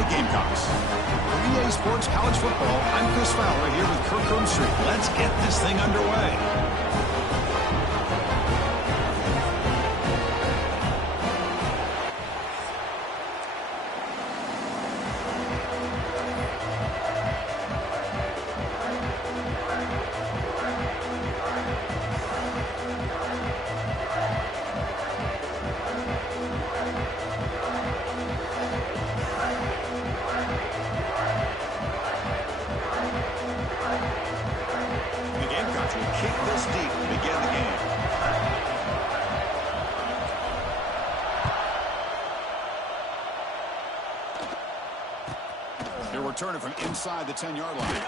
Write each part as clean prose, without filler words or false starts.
Cincinnati Gamecocks. For EA Sports College Football, I'm Chris Fowler here with Kirk Crumbstreet. Let's get this thing underway. Returning from inside the 10-yard line.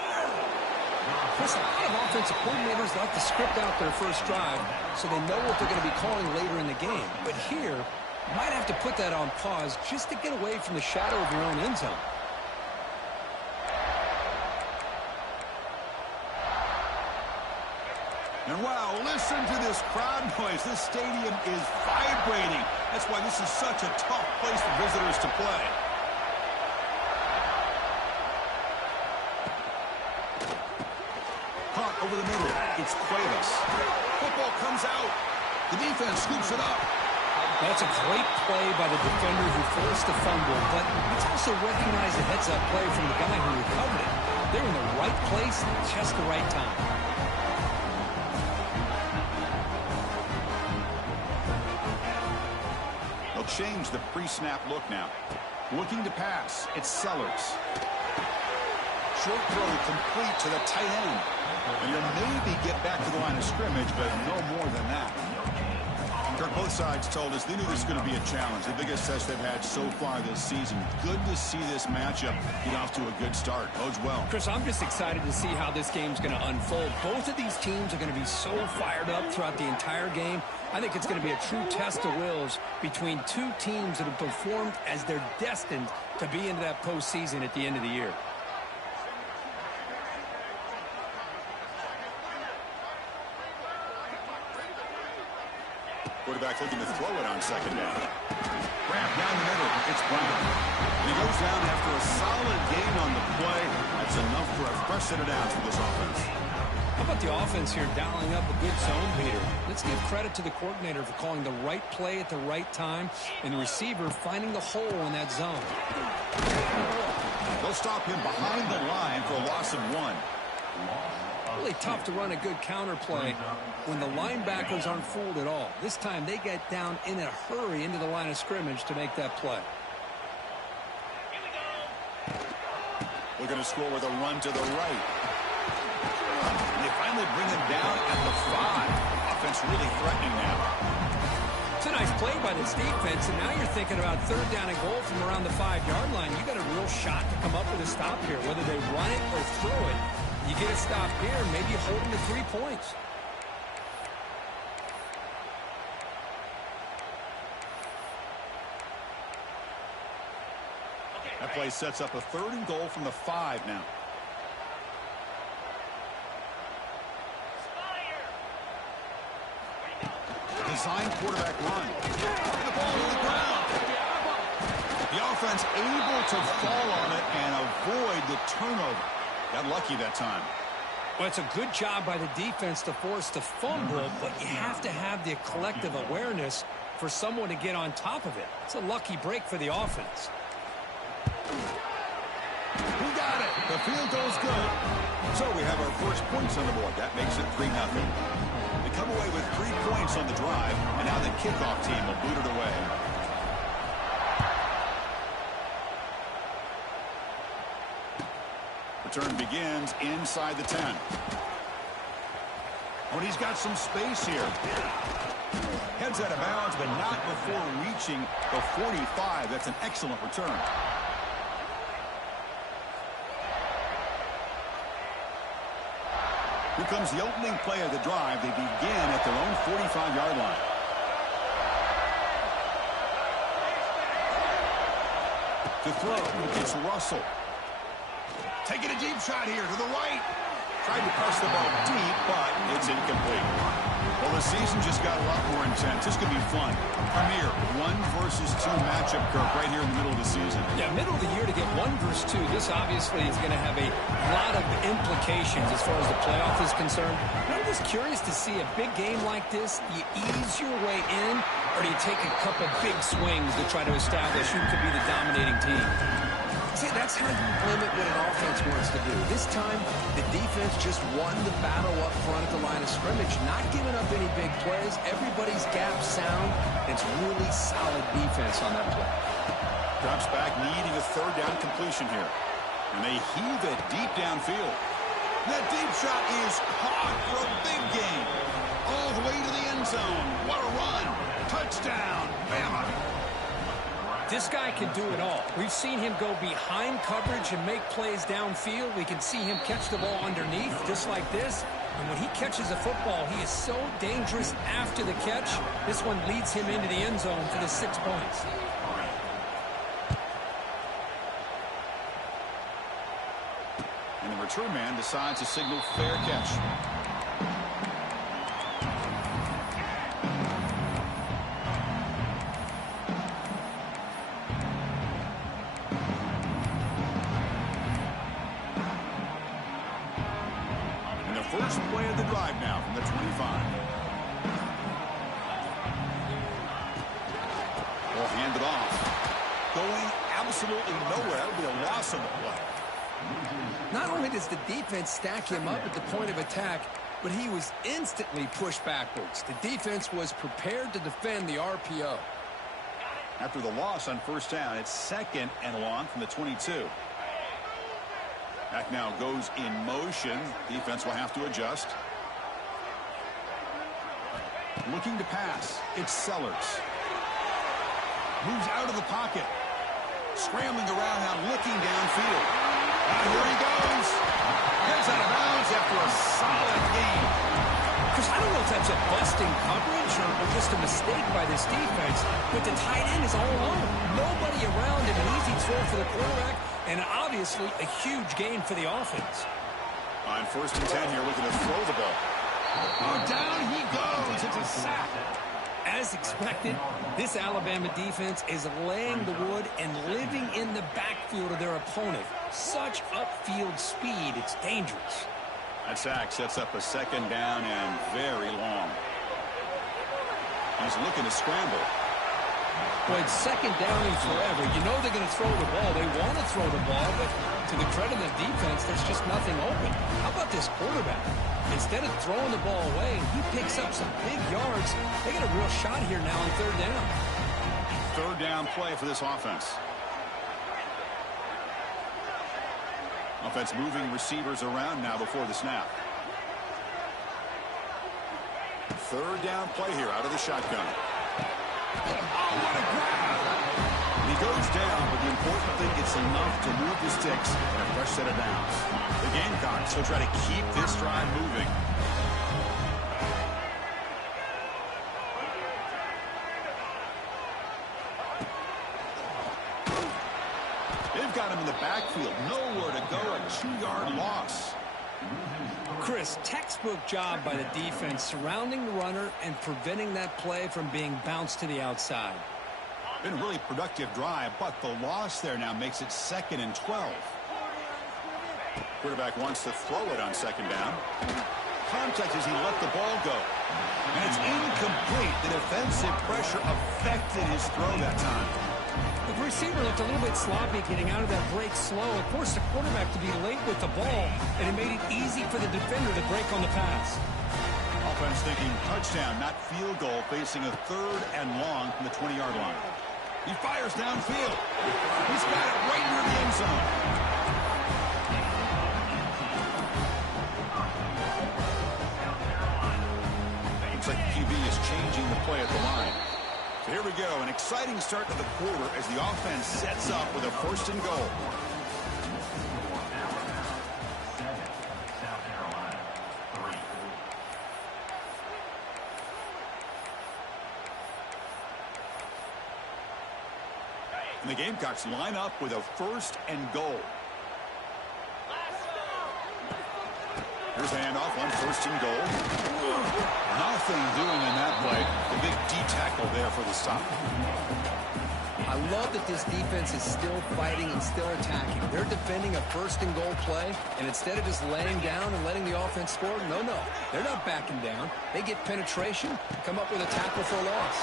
Chris, a lot of offensive coordinators like to script out their first drive so they know what they're going to be calling later in the game. But here, you might have to put that on pause just to get away from the shadow of your own end zone. And wow, listen to this crowd noise. This stadium is vibrating. That's why this is such a tough place for visitors to play. Over the middle, it's Cuevas. Football comes out. The defense scoops it up. That's a great play by the defender who forced the fumble, but it's also recognized a heads-up play from the guy who recovered it. They're in the right place at just the right time. They'll change the pre-snap look now. Looking to pass, it's Sellers. Short throw complete to the tight end. And you'll maybe get back to the line of scrimmage, but no more than that. Kirk, both sides told us they knew this was going to be a challenge. The biggest test they've had so far this season. Good to see this matchup get off to a good start. Bodes well. Chris, I'm just excited to see how this game's going to unfold. Both of these teams are going to be so fired up throughout the entire game. I think it's going to be a true test of wills between two teams that have performed as they're destined to be into that postseason at the end of the year. Quarterback looking to throw it on second down. Wrap down the middle. It's Brown. And he goes down after a solid gain on the play. That's enough for a fresh set of downs for this offense. How about the offense here dialing up a good zone beater? Let's give credit to the coordinator for calling the right play at the right time and the receiver finding the hole in that zone. They'll stop him behind the line for a loss of 1. Really tough to run a good counter play when the linebackers aren't fooled at all. This time they get down in a hurry into the line of scrimmage to make that play. Looking to score with a run to the right. And they finally bring him down at the 5. Offense really threatening now. It's a nice play by this defense, and now you're thinking about third down and goal from around the 5-yard line. You got a real shot to come up with a stop here, whether they run it or throw it. You get a stop here, maybe you hold them to 3 points. That play sets up a 3rd and goal from the 5 now. Design quarterback run. And the ball to the ground. The offense able to fall on it and avoid the turnover. Got lucky that time. Well, it's a good job by the defense to force the fumble, but you have to have the collective awareness for someone to get on top of it. It's a lucky break for the offense. Who got it? The field goal's good. So we have our first points on the board. That makes it 3-0. They come away with 3 points on the drive, and now the kickoff team will boot it away. Return begins inside the 10. Oh, and he's got some space here. Heads out of bounds, but not before reaching the 45. That's an excellent return. Here comes the opening play of the drive. They begin at their own 45-yard line. To throw, it's Russell. Taking a deep shot here to the right. Tried to press the ball deep, but it's incomplete. Well, the season just got a lot more intense. This could be fun. Premier 1 versus 2 matchup, Kirk, right here in the middle of the season. Yeah, middle of the year to get 1 versus 2. This obviously is going to have a lot of implications as far as the playoff is concerned. And I'm just curious to see a big game like this. Do you ease your way in, or do you take a couple big swings to try to establish who could be the dominating team? See, that's how you limit what an offense wants to do. This time, the defense just won the battle up front at the line of scrimmage, not giving up any big plays. Everybody's gap sound. It's really solid defense on that play. Drops back, needing a 3rd down completion here. And they heave it deep downfield. That deep shot is caught for a big gain. All the way to the end zone. What a run. Touchdown, Bama. This guy can do it all. We've seen him go behind coverage and make plays downfield. We can see him catch the ball underneath, just like this. And when he catches a football, he is so dangerous after the catch. This one leads him into the end zone for the 6 points. And the return man decides to signal fair catch. First play of the drive now from the 25. Well, handed off. Going absolutely nowhere. That would be a loss on the play. Not only does the defense stack him up at the point of attack, but he was instantly pushed backwards. The defense was prepared to defend the RPO. After the loss on 1st down, it's 2nd and long from the 22. Back now goes in motion. Defense will have to adjust. Looking to pass. It's Sellers. Moves out of the pocket. Scrambling around now, looking downfield. And here he goes. Gets out of bounds after a solid game. Chris, I don't know if that's a busting coverage or just a mistake by this defense, but the tight end is all alone. Nobody around him. An easy throw for the quarterback. And obviously a huge gain for the offense. On 1st and 10 here, looking to throw the ball. Oh, down he goes. It's a sack. As expected, this Alabama defense is laying the wood and living in the backfield of their opponent. Such upfield speed, it's dangerous. That sack sets up a 2nd down and very long. He's looking to scramble. Well, it's 2nd down and forever. You know they're going to throw the ball. They want to throw the ball, but to the credit of the defense, there's just nothing open. How about this quarterback? Instead of throwing the ball away, he picks up some big yards. They get a real shot here now on 3rd down. 3rd down play for this offense. Offense moving receivers around now before the snap. 3rd down play here out of the shotgun. Oh, what a grab! He goes down, but the important thing, it's enough to move the sticks and a fresh set of downs. The Gamecocks will try to keep this drive moving. They've got him in the backfield. Nowhere to go. A 2-yard loss. Chris, textbook job by the defense surrounding the runner and preventing that play from being bounced to the outside. Been a really productive drive, but the loss there now makes it 2nd and 12. Quarterback wants to throw it on 2nd down. Contact as he let the ball go. And it's incomplete. The defensive pressure affected his throw that time. The receiver looked a little bit sloppy getting out of that break slow. It forced the quarterback to be late with the ball, and it made it easy for the defender to break on the pass. Offense thinking touchdown, not field goal, facing a 3rd and long from the 20-yard line. He fires downfield. He's got it right near the end zone. Looks like the QB is changing the play at the line. So here we go, an exciting start to the quarter as the offense sets up with a 1st and goal. And the Gamecocks line up with a 1st and goal. Here's a handoff on 1st and goal. Nothing doing in that play. The big D-tackle there for the stop. I love that this defense is still fighting and still attacking. They're defending a 1st and goal play, and instead of just laying down and letting the offense score, no. They're not backing down. They get penetration, come up with a tackle for a loss.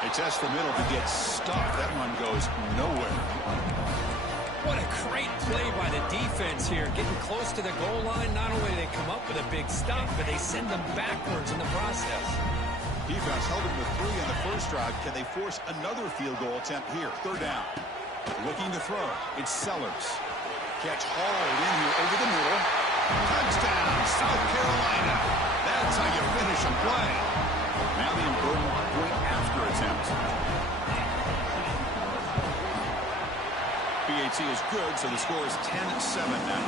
They test the middle to get stuck. That one goes nowhere. What a great play by the defense here. Getting close to the goal line, not only do they come up with a big stop, but they send them backwards in the process. Defense held him to 3 in the first drive. Can they force another field goal attempt here? 3rd down. Looking to throw. It's Sellers. Catch hauled in here over the middle. Touchdown, South Carolina. That's how you finish a play. Now the important point after attempt. PAT is good, so the score is 10-7 now.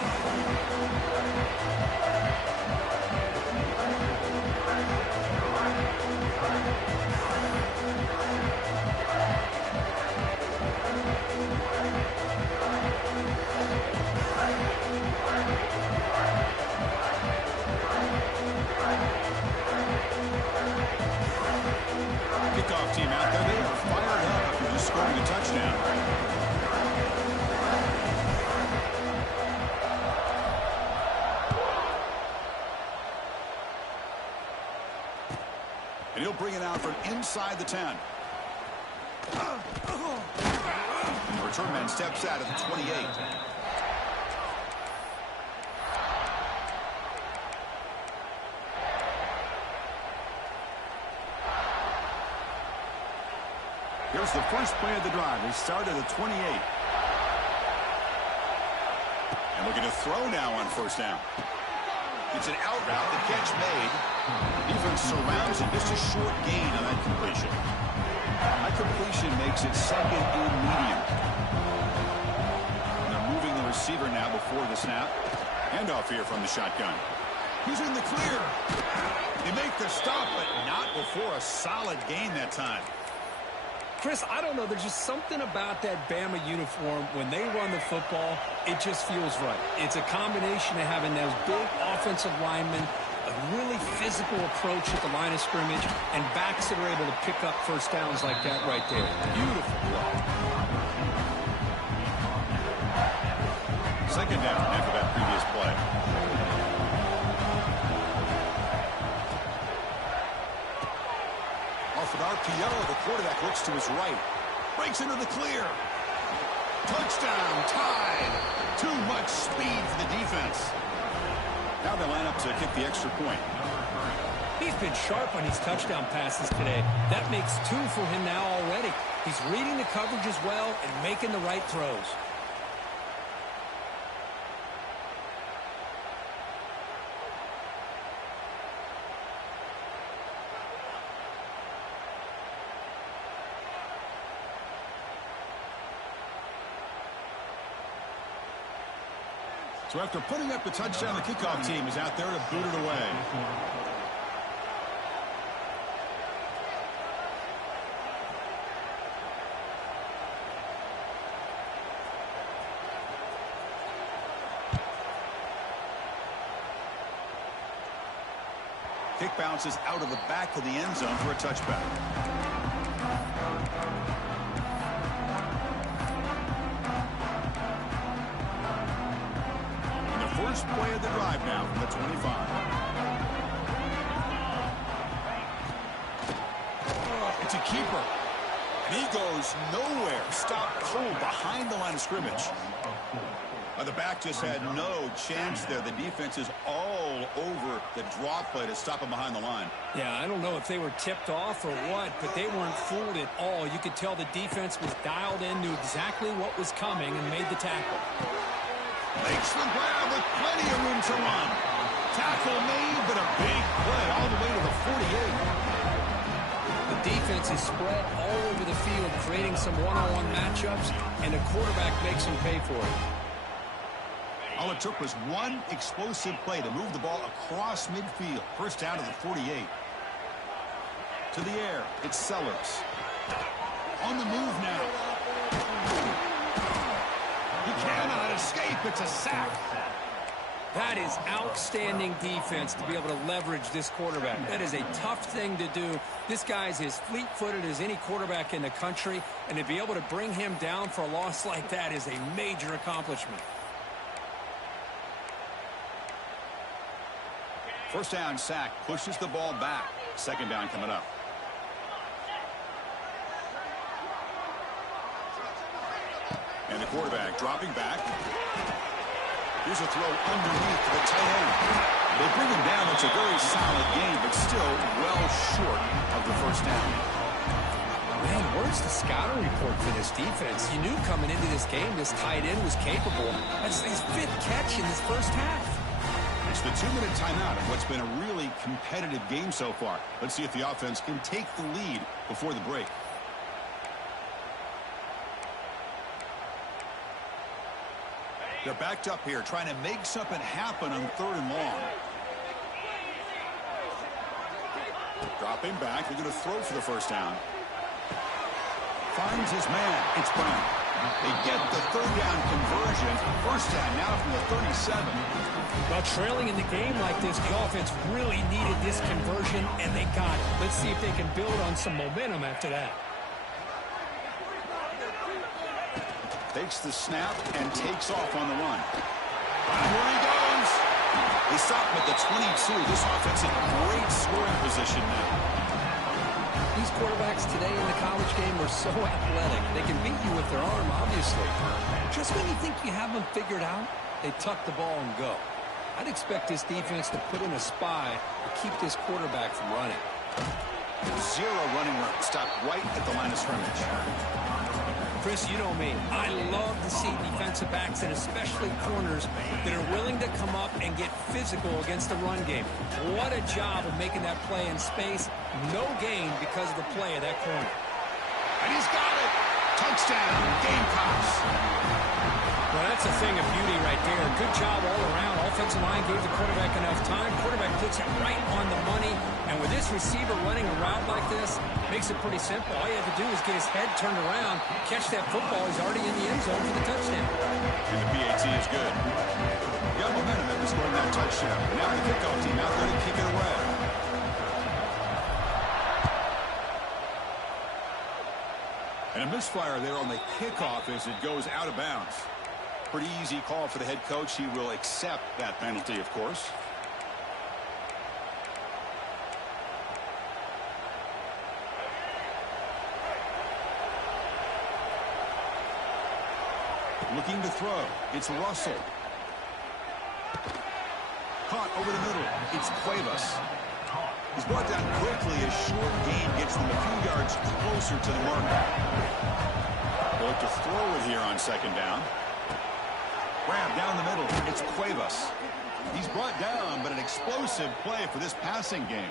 Kickoff team out there. They are fired up after just scoring a touchdown. And he'll bring it out from inside the 10. And the return man steps out at the 28. Here's the first play of the drive. They start at the 28. And looking to throw now on 1st down. It's an out route. The catch made. Defense surrounds him. Just a short gain on that completion. That completion makes it 2nd and medium. And they're moving the receiver now before the snap. Handoff here from the shotgun. He's in the clear. They make the stop, but not before a solid gain that time. Chris, I don't know. There's just something about that Bama uniform. When they run the football, it just feels right. It's a combination of having those big offensive linemen, a really physical approach at the line of scrimmage, and backs that are able to pick up 1st downs like that right there. Beautiful play. 2nd down after that previous play. Off an RPO, the quarterback looks to his right. Breaks into the clear. Touchdown, tied. Too much speed for the defense. Now they line up to kick the extra point. He's been sharp on his touchdown passes today. That makes 2 for him now already. He's reading the coverage as well and making the right throws. So after putting up the touchdown, the kickoff team is out there to boot it away. Kick bounces out of the back of the end zone for a touchback. First play of the drive now from the 25. It's a keeper. And he goes nowhere. Stopped cold behind the line of scrimmage. The back just had no chance there. The defense is all over the draw play to stop him behind the line. Yeah, I don't know if they were tipped off or what, but they weren't fooled at all. You could tell the defense was dialed in, knew exactly what was coming, and made the tackle. Makes the grab with plenty of room to run. Tackle made, but a big play all the way to the 48. The defense is spread all over the field, creating some one-on-one matchups, and the quarterback makes him pay for it. All it took was one explosive play to move the ball across midfield. First down to the 48. To the air, it's Sellers. On the move now. He cannot escape. It's a sack. That is outstanding defense to be able to leverage this quarterback. That is a tough thing to do. This guy's as fleet-footed as any quarterback in the country, and to be able to bring him down for a loss like that is a major accomplishment. First down sack pushes the ball back. Second down coming up. And the quarterback dropping back. Here's a throw underneath to the tight end. They bring him down. It's a very solid game, but still well short of the first down. Man, where's the scouting report for this defense? You knew coming into this game this tight end was capable. That's his 5th catch in this first half. It's the 2-minute timeout of what's been a really competitive game so far. Let's see if the offense can take the lead before the break. They're backed up here, trying to make something happen on 3rd and long. Dropping back, they're going to throw for the first down. Finds his man. It's Brown. They get the 3rd down conversion. First down now from the 37. Well, trailing in the game like this, the offense really needed this conversion, and they got it. Let's see if they can build on some momentum after that. Takes the snap and takes off on the run. And here he goes. They stop him at the 22. This offense in great scoring position now. These quarterbacks today in the college game are so athletic. They can beat you with their arm, obviously. Just when you think you have them figured out, they tuck the ball and go. I'd expect this defense to put in a spy to keep this quarterback from running. 0 running room. Stopped right at the line of scrimmage. Chris, you know me. I love to see defensive backs and especially corners that are willing to come up and get physical against the run game. What a job of making that play in space. No gain because of the play of that corner. And he's got it. Touchdown, Gamecocks. Well, that's a thing of beauty right there. Good job all around. Offensive line gave the quarterback enough time. Quarterback puts it right on the money. And with this receiver running a route like this, makes it pretty simple. All you have to do is get his head turned around, catch that football. He's already in the end zone for the touchdown. And the PAT is good. Got momentum after scoring that touchdown. Now the kickoff team out there to kick it away. And a misfire there on the kickoff as it goes out of bounds. Pretty easy call for the head coach. He will accept that penalty, of course. Looking to throw. It's Russell. Caught over the middle. It's Cuevas. He's brought down quickly as short gain gets them a few yards closer to the mark. They'll look to throw it here on 2nd down. Grab down the middle. It's Cuevas. He's brought down, but an explosive play for this passing game.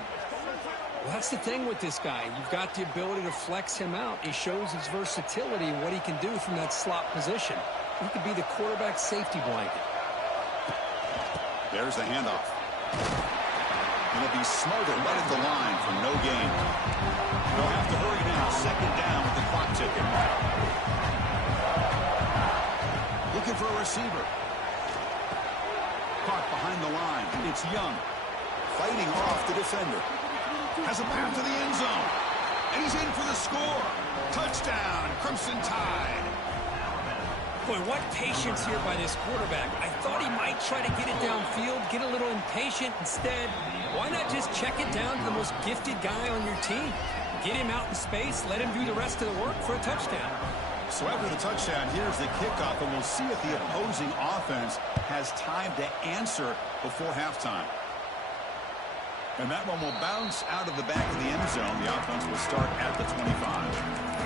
Well, that's the thing with this guy. You've got the ability to flex him out. He shows his versatility and what he can do from that slot position. He could be the quarterback's safety blanket. There's the handoff. And it'll be smothered right at the line for no gain. They'll have to hurry now. 2nd down with the clock ticking. Looking for a receiver. Caught behind the line. It's Young. Fighting off the defender. Has a path to the end zone. And he's in for the score. Touchdown, Crimson Tide. Boy, what patience here by this quarterback. I thought he might try to get it downfield, get a little impatient. Instead, why not just check it down to the most gifted guy on your team? Get him out in space, let him do the rest of the work for a touchdown. So after the touchdown, here's the kickoff, and we'll see if the opposing offense has time to answer before halftime. And that one will bounce out of the back of the end zone. The offense will start at the 25.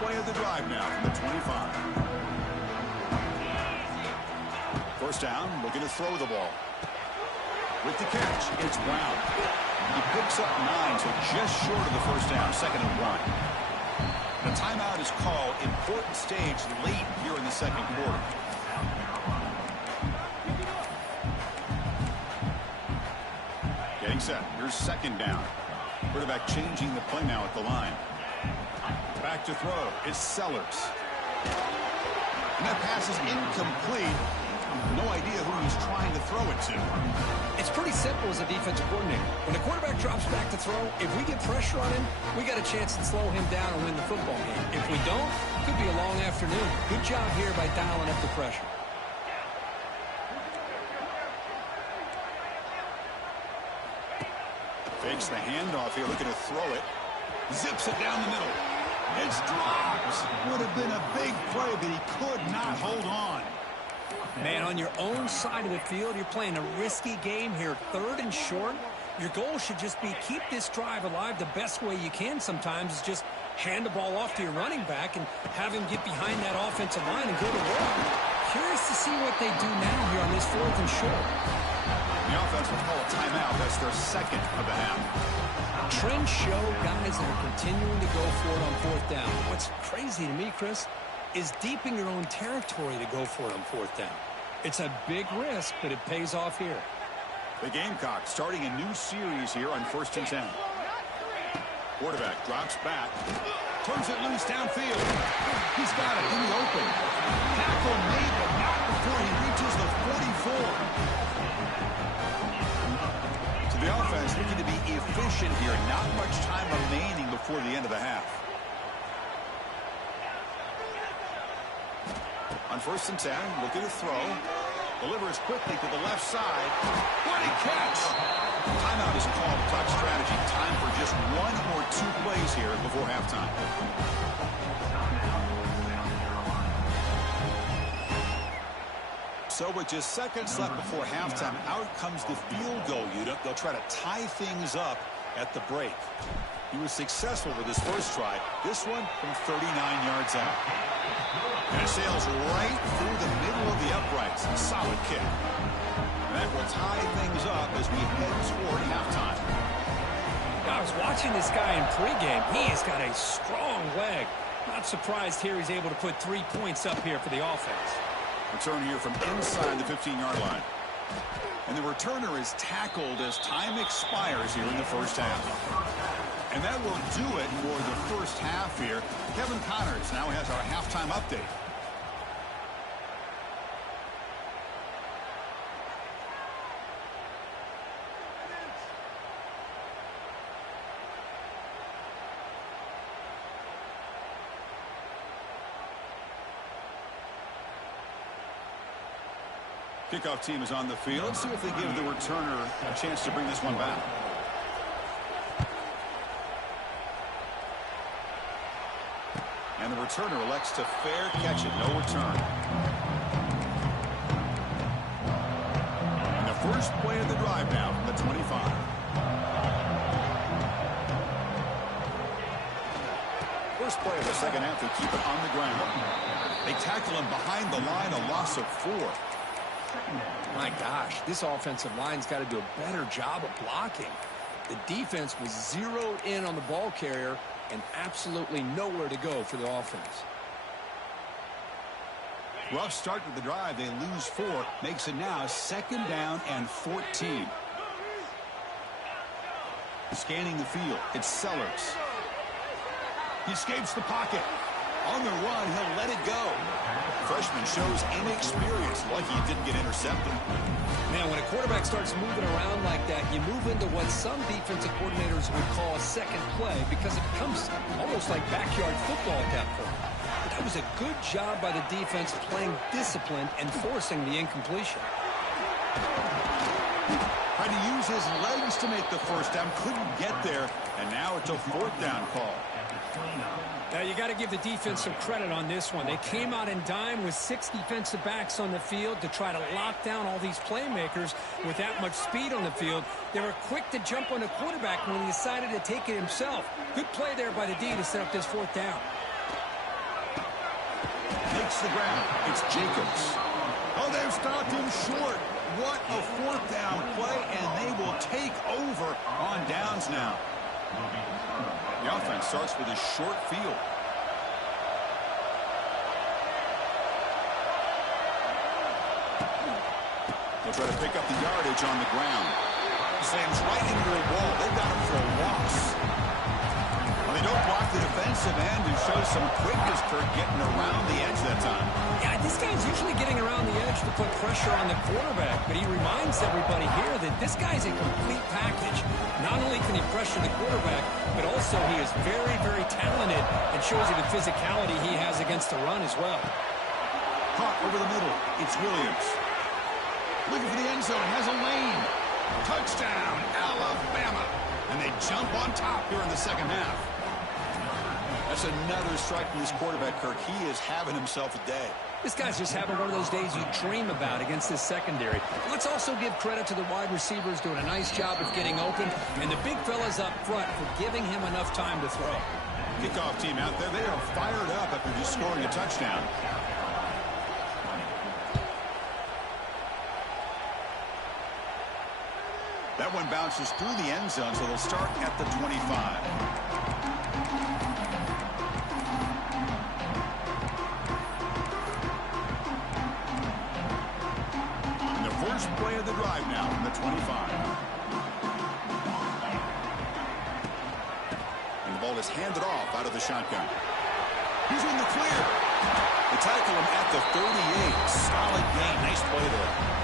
Play of the drive now from the 25. First down, looking to throw the ball. With the catch, it's Brown. He picks up 9, so just short of the first down, 2nd and 1. The timeout is called. Important stage late here in the 2nd quarter. Getting set. Here's 2nd down. Quarterback changing the play now at the line. Back to throw. It's Sellers. And that pass is incomplete. No idea who he's trying to throw it to. It's pretty simple as a defensive coordinator. When the quarterback drops back to throw, if we get pressure on him, we got a chance to slow him down and win the football game. If we don't, it could be a long afternoon. Good job here by dialing up the pressure. Fakes the handoff here, looking to throw it. Zips it down the middle. It's dropped. Would have been a big play, but he could not hold on. Man, on your own side of the field, you're playing a risky game here. 3rd and short. Your goal should just be keep this drive alive the best way you can sometimes is just hand the ball off to your running back and have him get behind that offensive line and go to work. Curious to see what they do now here on this 4th and short. The offense will call a timeout. That's their 2nd of the half. Trends show guys that are continuing to go for it on 4th down. What's crazy to me, Chris, is deep in your own territory to go for it on 4th down. It's a big risk, but it pays off here. The Gamecocks starting a new series here on 1st and 10. Quarterback drops back. Turns it loose downfield. He's got it in the open. Tackle made, but not before he reaches the 44. So the offense looking to be efficient here. Not much time remaining before the end of the half. On 1st and 10, looking to throw. Delivers quickly to the left side. What a catch! Timeout is called. Talk strategy. Time for just 1 or 2 plays here before halftime. So with just seconds left before halftime, out comes the field goal unit. They'll try to tie things up at the break. He was successful with his first try. This one from 39 yards out. And it sails right through the middle of the uprights. Solid kick. And that will tie things up as we head toward halftime. I was watching this guy in pregame. He has got a strong leg. Not surprised here he's able to put 3 points up here for the offense. Return here from inside the 15-yard line. And the returner is tackled as time expires here in the first half. And that will do it for the first half here. Kevin Connors now has our halftime update. Kickoff team is on the field. Let's see if they give the returner a chance to bring this one back. And the returner elects to fair catch it. No return. And the first play of the drive now from the 25. First play of the second half, they keep it on the ground. They tackle him behind the line, a loss of 4. My gosh, this offensive line's got to do a better job of blocking. The defense was zeroed in on the ball carrier and absolutely nowhere to go for the offense. Rough start to the drive. They lose 4. Makes it now 2nd down and 14. Scanning the field. It's Sellers. He escapes the pocket. On the run, he'll let it go. Freshman shows inexperience. Lucky he didn't get intercepted. Man, when a quarterback starts moving around like that, you move into what some defensive coordinators would call a second play because it becomes almost like backyard football at that point. But that was a good job by the defense playing discipline and forcing the incompletion. Tried to use his legs to make the first down. Couldn't get there. And now it's a 4th down call. Now, you got to give the defense some credit on this one. They came out in dime with 6 defensive backs on the field to try to lock down all these playmakers with that much speed on the field. They were quick to jump on the quarterback when he decided to take it himself. Good play there by the D to set up this 4th down. Takes the ground. It's Jacobs. Oh, they've stopped him short. What a 4th down play, and they will take over on downs now. The offense starts with a short field. They'll try to pick up the yardage on the ground. Slams right into a wall. They've got him for a loss. Well, they don't block the defense defensive end who shows some quickness, Kurt, getting around the edge that time. Yeah, this guy's usually getting around the edge to put pressure on the quarterback, but he reminds everybody here that this guy's a complete package. Not only can he pressure the quarterback, but also he is very, very talented and shows you the physicality he has against the run as well. Caught over the middle. It's Williams. Looking for the end zone. Has a lane. Touchdown, Alabama. And they jump on top here in the second half. That's another strike from this quarterback, Kirk. He is having himself a day. This guy's just having one of those days you dream about against this secondary. Let's also give credit to the wide receivers doing a nice job of getting open, and the big fellas up front for giving him enough time to throw. Kickoff team out there. They are fired up after just scoring a touchdown. That one bounces through the end zone, so they'll start at the 25. And the first play of the drive now from the 25. And the ball is handed off out of the shotgun. He's in the clear. They tackle him at the 38. Solid gain. Nice play there.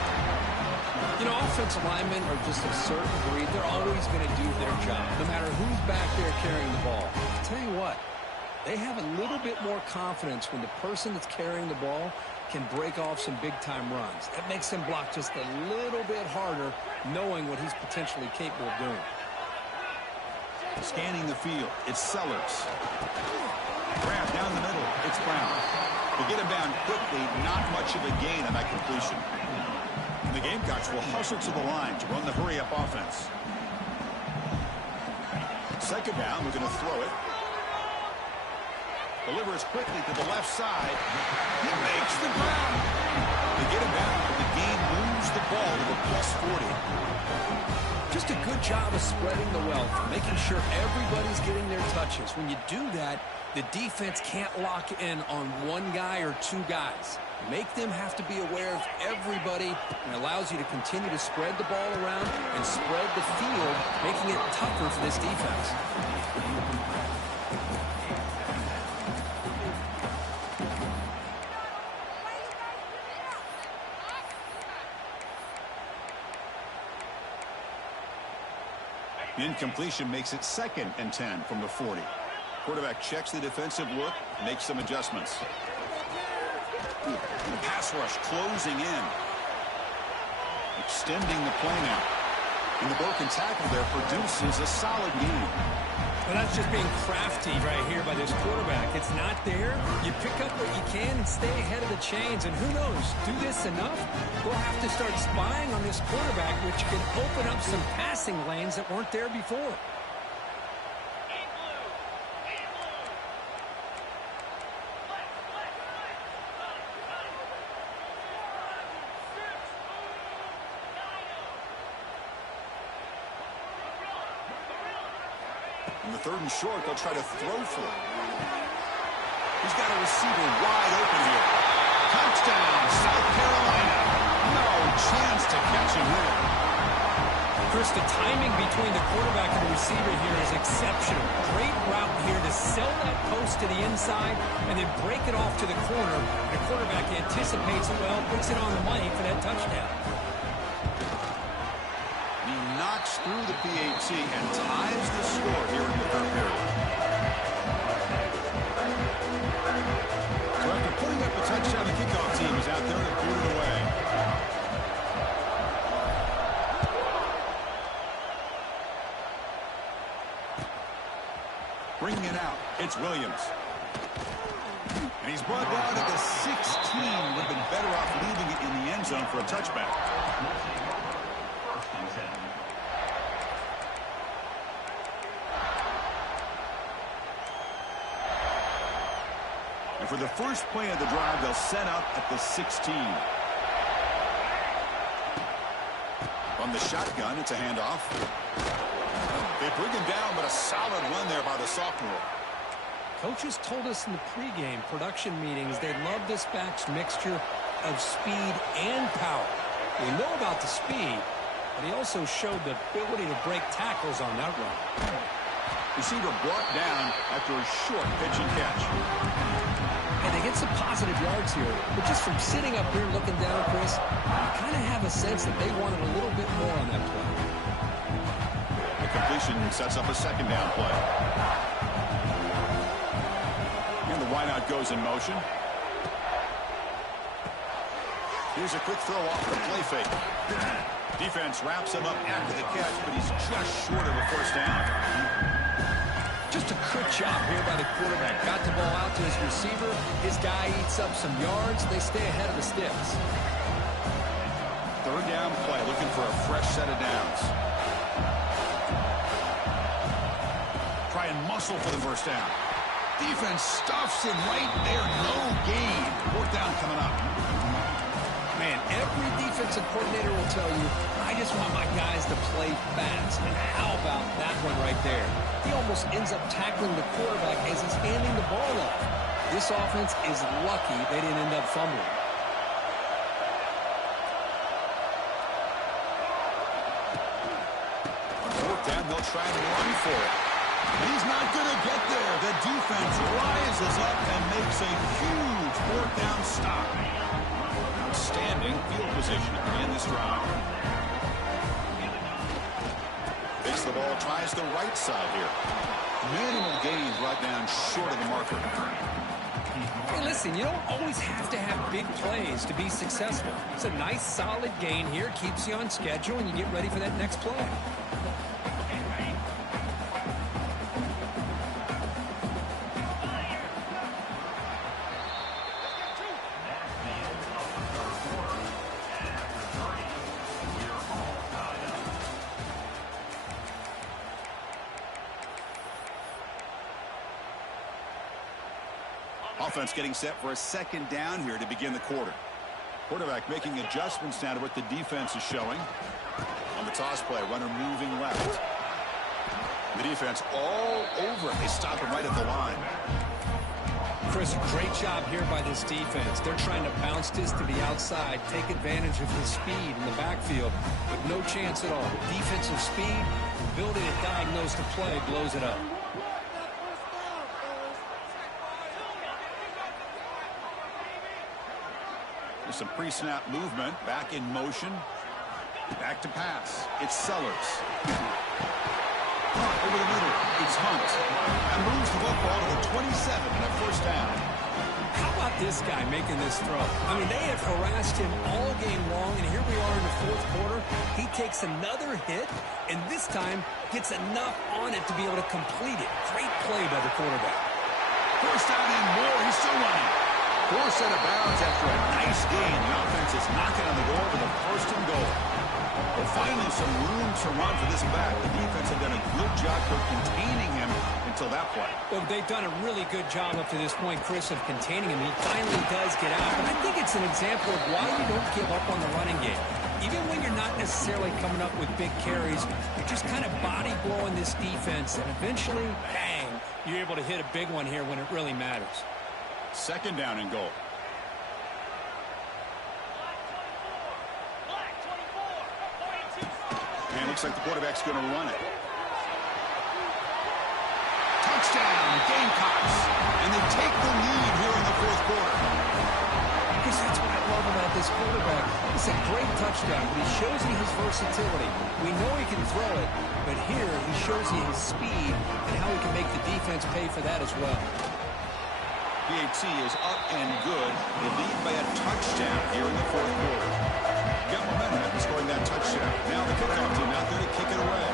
You know, offensive linemen are just a certain breed. They're always going to do their job, no matter who's back there carrying the ball. I'll tell you what, they have a little bit more confidence when the person that's carrying the ball can break off some big-time runs. That makes them block just a little bit harder, knowing what he's potentially capable of doing. Scanning the field, it's Sellers. Grab down the middle, it's Brown. To get him down quickly, not much of a gain on that completion. The Gamecocks will hustle to the line to run the hurry-up offense. Second down, we're going to throw it. Delivers quickly to the left side. He makes the grab. They get him down, but the game moves the ball to the +40. Just a good job of spreading the wealth, making sure everybody's getting their touches. When you do that, the defense can't lock in on one guy or two guys. Make them have to be aware of everybody, and allows you to continue to spread the ball around and spread the field, making it tougher for this defense. The incompletion makes it 2nd and 10 from the 40. Quarterback checks the defensive look, makes some adjustments. The pass rush closing in. Extending the play now. And the broken tackle there produces a solid gain. Well, that's just being crafty right here by this quarterback. It's not there. You pick up what you can and stay ahead of the chains. And who knows, do this enough, we'll have to start spying on this quarterback, which can open up some passing lanes that weren't there before. In the 3rd and short, they'll try to throw for it. He's got a receiver wide open here. Touchdown, South Carolina. No chance to catch him there. Chris, the timing between the quarterback and the receiver here is exceptional. Great route here to sell that post to the inside and then break it off to the corner. The quarterback anticipates it well, puts it on the money for that touchdown. Knocks through the PAT and ties the score here in the 3rd period. So after putting up a touchdown, the kickoff team is out there to boot it away. Bringing it out, it's Williams. And he's brought down at the 16. Would have been better off leaving it in the end zone for a touchback. And for the first play of the drive, they'll set up at the 16. From the shotgun, it's a handoff. They bring him down, but a solid run there by the sophomore. Coaches told us in the pregame production meetings they love this back's mixture of speed and power. We know about the speed, but he also showed the ability to break tackles on that run. Receiver brought down after a short pitch and catch. And they get some positive yards here. But just from sitting up here looking down, Chris, you kind of have a sense that they wanted a little bit more on that play. The completion sets up a second down play. And the wideout goes in motion. Here's a quick throw off the play fake. Defense wraps him up after the catch, but he's just short of a first down. Just a good job here by the quarterback. Got the ball out to his receiver. His guy eats up some yards. They stay ahead of the sticks. Third down play, looking for a fresh set of downs. Try and muscle for the first down. Defense stuffs him right there. No gain. Fourth down coming up. Man, every defensive coordinator will tell you, I just want my guys to play fast. And how about that one right there? He almost ends up tackling the quarterback as he's handing the ball off. This offense is lucky they didn't end up fumbling. On fourth down, they'll try and run for it. He's not going to get there. The defense rises up and makes a huge fourth down stop. Outstanding field position at the end of this drive. Takes the ball, tries the right side here. Minimal gains right down short of the marker. Hey, listen, you don't always have to have big plays to be successful. It's a nice, solid gain here. Keeps you on schedule, and you get ready for that next play. Offense getting set for a second down here to begin the quarter. Quarterback making adjustments now to what the defense is showing. On the toss play, runner moving left. The defense all over it. They stop him right at the line. Chris, great job here by this defense. They're trying to bounce this to the outside, take advantage of his speed in the backfield, but no chance at all. Defensive speed, ability to diagnose the play, blows it up. There's some pre-snap movement. Back in motion. Back to pass. It's Sellers. Hunt over the middle. It's Hunt. And moves the football to the 27 and a first down. How about this guy making this throw? I mean, they have harassed him all game long, and here we are in the fourth quarter. He takes another hit, and this time gets enough on it to be able to complete it. Great play by the quarterback. First down and more. He's still running. Forced out of bounds after a nice gain. The offense is knocking on the door with a first and goal. Well, finally some room to run for this back. The defense have done a good job of containing him until that point. Well, they've done a really good job up to this point, Chris, of containing him. He finally does get out. But I think it's an example of why you don't give up on the running game. Even when you're not necessarily coming up with big carries, you're just kind of body blowing this defense. And eventually, bang, you're able to hit a big one here when it really matters. Second down and goal. And looks like the quarterback's going to run it. Touchdown, Gamecocks. And they take the lead here in the fourth quarter. Because that's what I love about this quarterback. It's a great touchdown, but he shows you his versatility. We know he can throw it, but here he shows you his speed and how he can make the defense pay for that as well. PAT is up and good. They lead by a touchdown here in the fourth quarter. Got momentum after scoring that touchdown. Now the kickoff team out there to kick it away.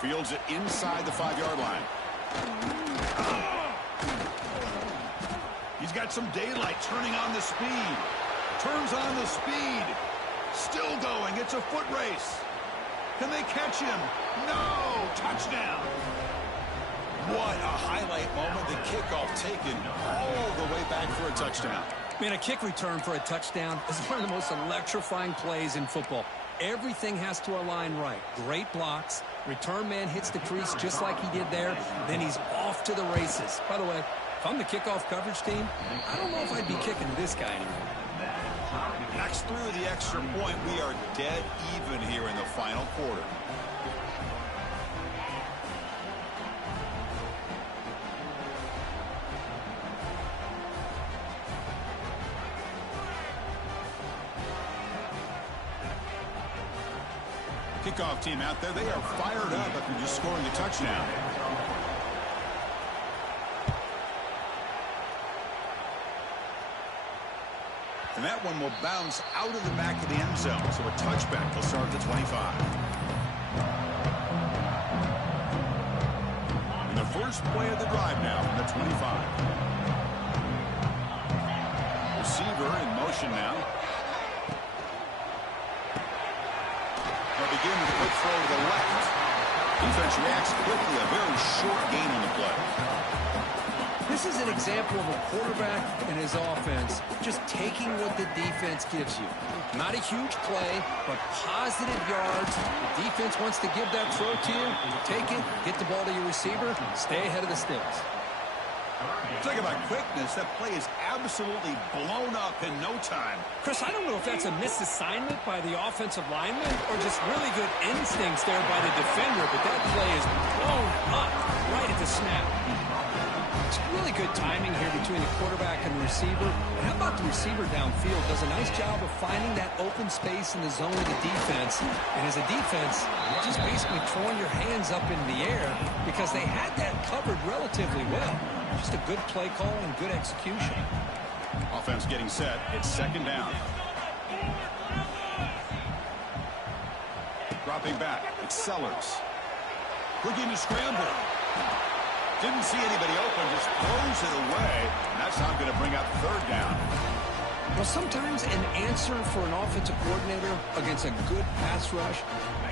Fields it inside the 5-yard line. He's got some daylight, turning on the speed. Turns on the speed. Still going. It's a foot race. Can they catch him? No! Touchdown! What a highlight moment. The kickoff taken all the way back for a touchdown. Man, a kick return for a touchdown is one of the most electrifying plays in football. Everything has to align right. Great blocks. Return man hits the crease just like he did there. Then he's off to the races. By the way, if I'm the kickoff coverage team, I don't know if I'd be kicking this guy anymore. Backs through the extra point. We are dead even here in the final quarter. Kickoff team out there. They are fired up after just scoring a touchdown. And that one will bounce out of the back of the end zone. So a touchback will start at the 25. And the first play of the drive now from the 25. Receiver in motion now. They'll begin with a quick throw to the left. Defense reacts quickly. A very short gain on the play. This is an example of a quarterback and his offense just taking what the defense gives you. Not a huge play, but positive yards. The defense wants to give that throw to you. Take it, get the ball to your receiver, stay ahead of the sticks. Talk about quickness. That play is absolutely blown up in no time. Chris, I don't know if that's a misassignment by the offensive lineman or just really good instincts there by the defender, but that play is blown up right at the snap. It's really good timing here between the quarterback and the receiver. And how about the receiver downfield? Does a nice job of finding that open space in the zone of the defense. And as a defense, you're just basically throwing your hands up in the air because they had that covered relatively well. Just a good play call and good execution. Offense getting set. It's second down. Dropping back. It's Sellers. Looking to scramble. Didn't see anybody open, just throws it away. And that's not going to bring up third down. Well, sometimes an answer for an offensive coordinator against a good pass rush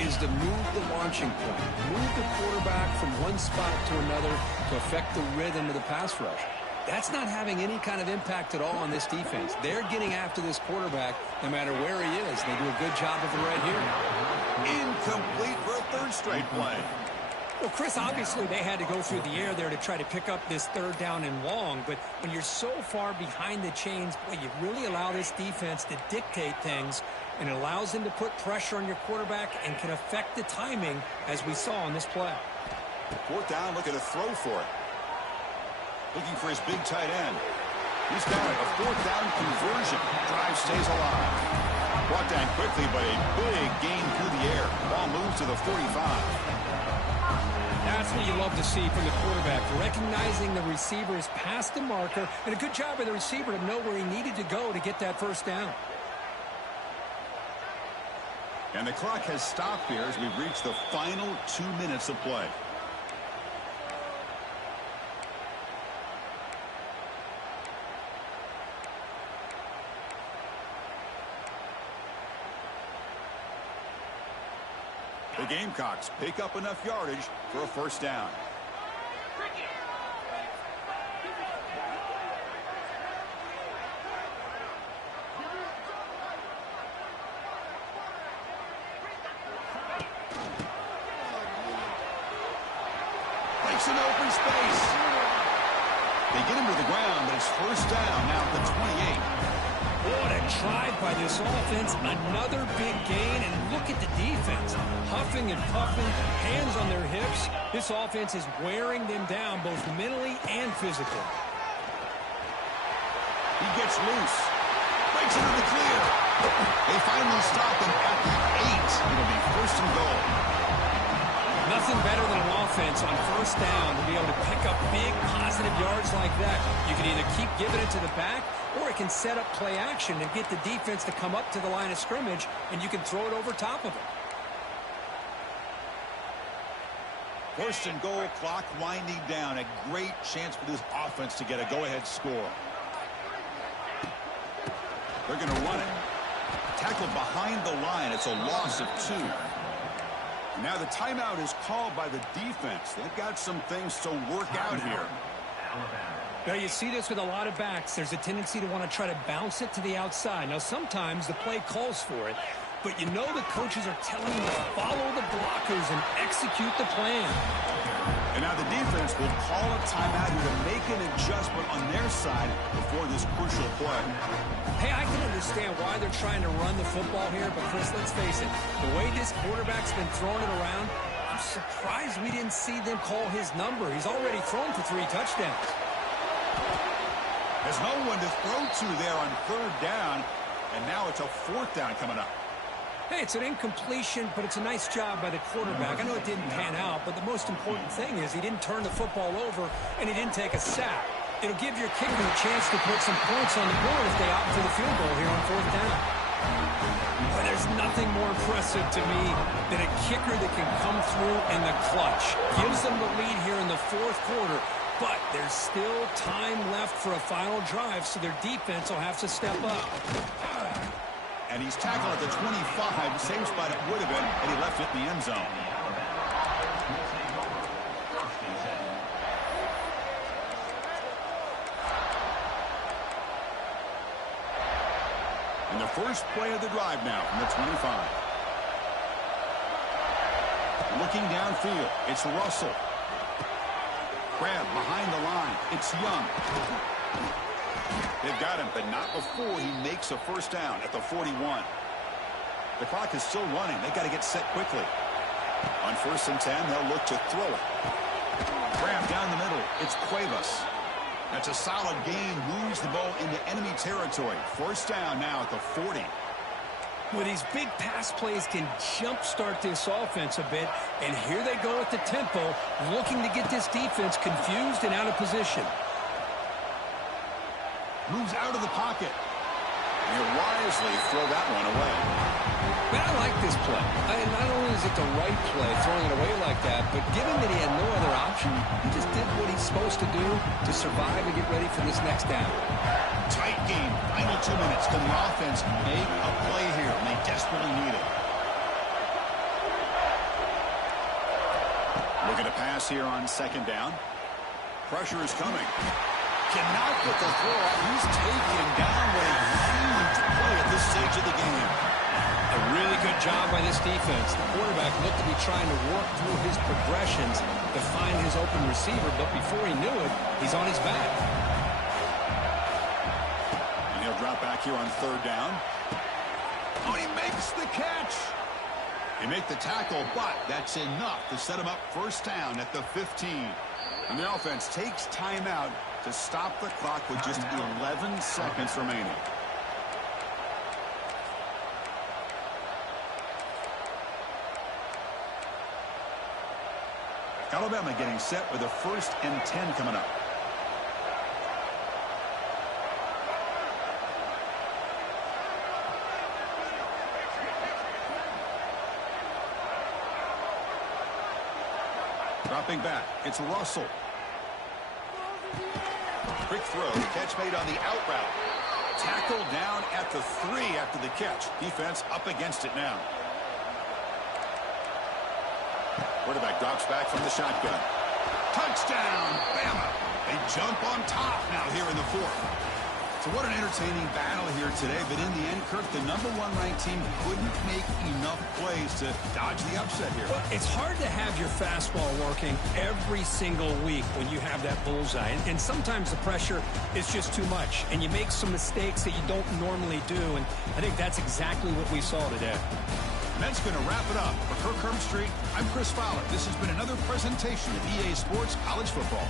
is to move the launching point. Move the quarterback from one spot to another to affect the rhythm of the pass rush. That's not having any kind of impact at all on this defense. They're getting after this quarterback no matter where he is. They do a good job of it right here. Incomplete for a third straight play. Well, Chris, obviously they had to go through the air there to try to pick up this third down and long, but when you're so far behind the chains, boy, you really allow this defense to dictate things, and it allows them to put pressure on your quarterback and can affect the timing, as we saw on this play. Fourth down, looking to throw for it. Looking for his big tight end. He's got it, a fourth down conversion. Drive stays alive. Brought down quickly, but a big gain through the air. Ball moves to the 45. That's what you love to see from the quarterback, recognizing the receiver is past the marker, and a good job by the receiver to know where he needed to go to get that first down. And the clock has stopped here as we've reached the final 2 minutes of play. The Gamecocks pick up enough yardage for a first down. Breaks an open space. They get him to the ground, but it's first down now at the 28. What a drive by this offense. Another big gain, and look at the defense. Huffing and puffing, hands on their hips. This offense is wearing them down both mentally and physically. He gets loose. Breaks into the clear. They finally stop him at the 8. It'll be first and goal. Nothing better than an offense on first down to be able to pick up big positive yards like that. You can either keep giving it to the back, or it can set up play action and get the defense to come up to the line of scrimmage, and you can throw it over top of it. First and goal, clock winding down. A great chance for this offense to get a go-ahead score. They're going to run it. Tackled behind the line. It's a loss of 2. Now the timeout is called by the defense. They've got some things to work out here. Now you see this with a lot of backs. There's a tendency to want to try to bounce it to the outside. Now sometimes the play calls for it, but you know the coaches are telling him to follow the blockers and execute the plan. And now the defense will call a timeout here to make an adjustment on their side before this crucial play. Hey, I can understand why they're trying to run the football here, but Chris, let's face it, the way this quarterback's been throwing it around, I'm surprised we didn't see them call his number. He's already thrown for 3 touchdowns. There's no one to throw to there on 3rd down, and now it's a 4th down coming up. Hey, it's an incompletion, but it's a nice job by the quarterback. I know it didn't pan out, but the most important thing is he didn't turn the football over and he didn't take a sack. It'll give your kicker a chance to put some points on the board if they opt for the field goal here on 4th down. But there's nothing more impressive to me than a kicker that can come through in the clutch. Gives them the lead here in the 4th quarter, but there's still time left for a final drive, so their defense will have to step up. And he's tackled at the 25, same spot it would have been, and he left it in the end zone. And the first play of the drive now from the 25. Looking downfield, it's Russell. Grab behind the line, it's Young. They've got him, but not before he makes a first down at the 41. The clock is still running. They've got to get set quickly. On 1st and 10, they'll look to throw it. Grab down the middle. It's Cuevas. That's a solid gain. Moves the ball into enemy territory. First down now at the 40. Well, these big pass plays can jumpstart this offense a bit, and here they go at the tempo, looking to get this defense confused and out of position. Moves out of the pocket. And he'll wisely throw that one away. Man, I like this play. Not only is it the right play, throwing it away like that, but given that he had no other option, he just did what he's supposed to do to survive and get ready for this next down. Tight game. Final 2 minutes. Can the offense make a play here? And they desperately need it. Looking to pass here on 2nd down. Pressure is coming. Cannot get the throw off. He's taken down. What a huge play at this stage of the game. A really good job by this defense. The quarterback looked to be trying to work through his progressions to find his open receiver, but before he knew it, he's on his back. And he'll drop back here on 3rd down. Oh, he makes the catch. They make the tackle, but that's enough to set him up first down at the 15. And the offense takes timeout to stop the clock with just 11 seconds remaining. Alabama getting set with a 1st and 10 coming up. Dropping back, it's Russell. Quick throw, catch made on the out route. Tackled down at the 3 after the catch. Defense up against it now. Quarterback drops back from the shotgun. Touchdown, Bama. They jump on top now here in the 4th. So what an entertaining battle here today. But in the end, Kirk, the #1 ranked team couldn't make enough plays to dodge the upset here. Well, it's hard to have your fastball working every single week when you have that bullseye. And sometimes the pressure is just too much. And you make some mistakes that you don't normally do. And I think that's exactly what we saw today. And that's going to wrap it up. For Kirk Herbstreit, I'm Chris Fowler. This has been another presentation of EA Sports College Football.